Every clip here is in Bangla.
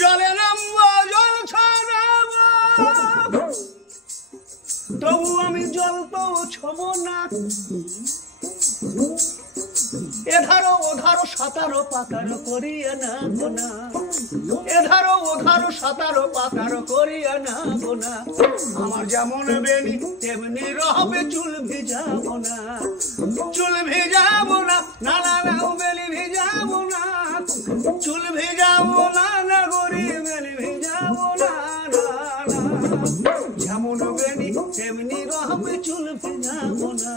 জলে নামবো জল ছড়াবো, তবু আমি জল তো ছব না। এধারো ওধারো সাঁতারো পাতারো করিয়া না গোনা, এধারো ওধারো সাঁতারো পাতারো করিয়া না গোনা। আমার যেমন বেনি তেমনি রহবে চুল ভিজাবো না, চুল ভিজাবো না, না না না বেলি ভিজাবো না, চুল ভিজাবো না, না গরি বেলি ভিজাবো না, না না যেমন বেনি তেমনি রহবে চুল ভিজাবো না।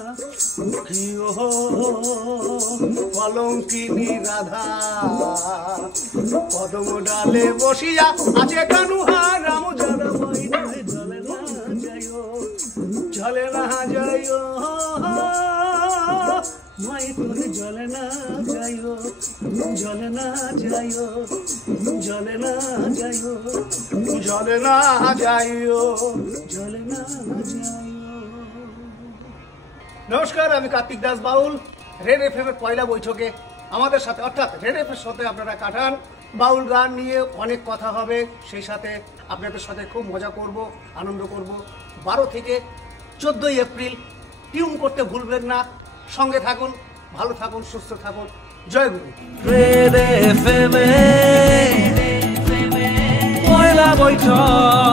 কলঙ্কিনী রাধা কদম ডালে বসিয়া আছে কানুহা রাম জলময় জলে না যাইও, জলে না যাইও মাই তোর জলে না যাইও, জলে না যাইও, জলে না যাইও, জলে না যাইও, জলে না যাইও। নমস্কার, আমি কার্তিক দাস বাউল। রেড এফএম এর পয়লা বৈঠকে আমাদের সাথে অর্থাৎ রেড এফএম এর সাথে আপনারা কাটান। বাউল গান নিয়ে অনেক কথা হবে, সেই সাথে আপনাদের সাথে খুব মজা করব, আনন্দ করব। 12 থেকে 14 এপ্রিল টিউন করতে ভুলবেন না। সঙ্গে থাকুন, ভালো থাকুন, সুস্থ থাকুন। জয় গুরু। রেড এফএম পয়লা বৈঠক।